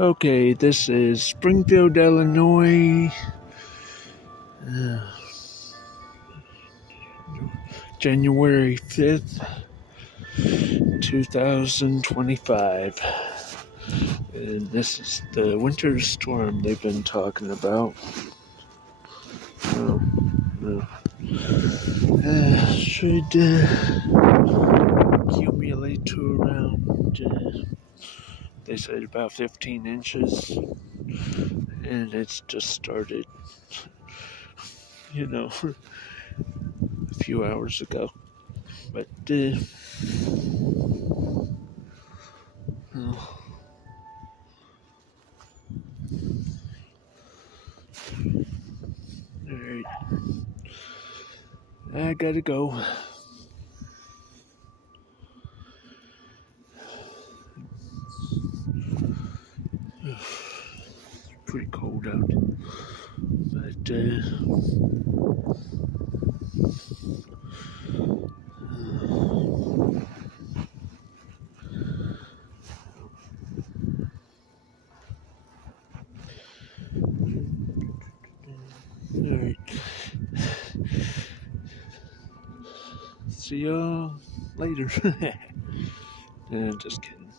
Okay, this is Springfield, Illinois, January 5th, 2025. And this is the winter storm they've been talking about. Should accumulate to around, they said about 15 inches. And it's just started, a few hours ago. But, alright. I gotta go. It's pretty cold out. But, alright. See y'all later. Just kidding.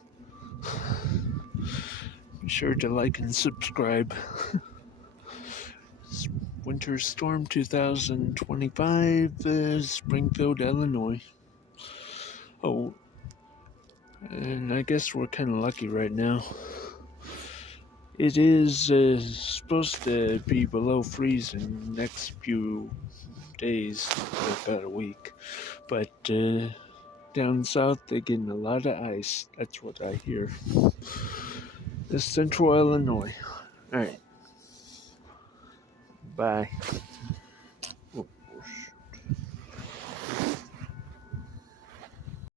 Be sure to like and subscribe. Winter Storm 2025, Springfield, Illinois. Oh, and I guess we're kind of lucky right now. It is supposed to be below freezing next few days, about a week. But down south, they're getting a lot of ice. That's what I hear. This is Central Illinois. Alright. Bye.